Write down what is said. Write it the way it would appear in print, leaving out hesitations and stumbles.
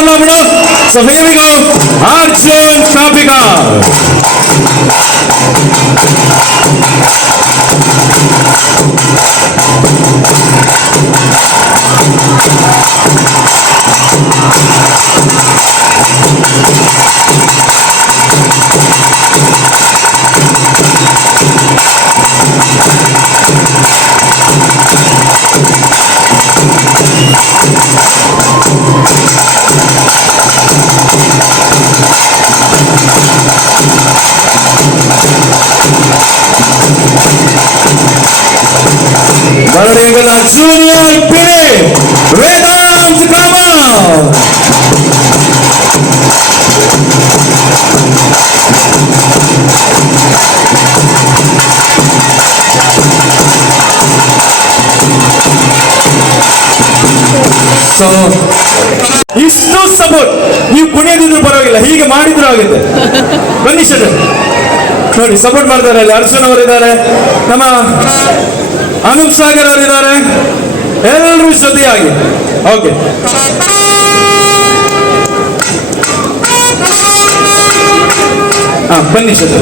करना पड़ो. So here we go, Arjun Kapika. Junior Pine, Vedant Kamal. So, ಇಷ್ಟು ಸಪೋರ್ಟ್ ನೀವು ಕುಣಿಯದಿದ್ರು ಪರವಾಗಿಲ್ಲ, ಹೀಗೆ ಮಾಡಿದ್ರು ಆಗುತ್ತೆ. ಬನ್ನಿ ಶೆಟ್ಟ ನೋಡಿ, ಸಪೋರ್ಟ್ ಮಾಡ್ತಾರೆ. ಅಲ್ಲಿ ಅರ್ಜುನ್ ಅವರಿದ್ದಾರೆ, ನಮ್ಮ ಅನೂಪ್ ಸಾಗರ್ ಅವರಿದ್ದಾರೆ, ಎಲ್ಲರೂ ಜೊತೆಯಾಗಿ. ಓಕೆ, ಬನ್ನಿ ಸರ್.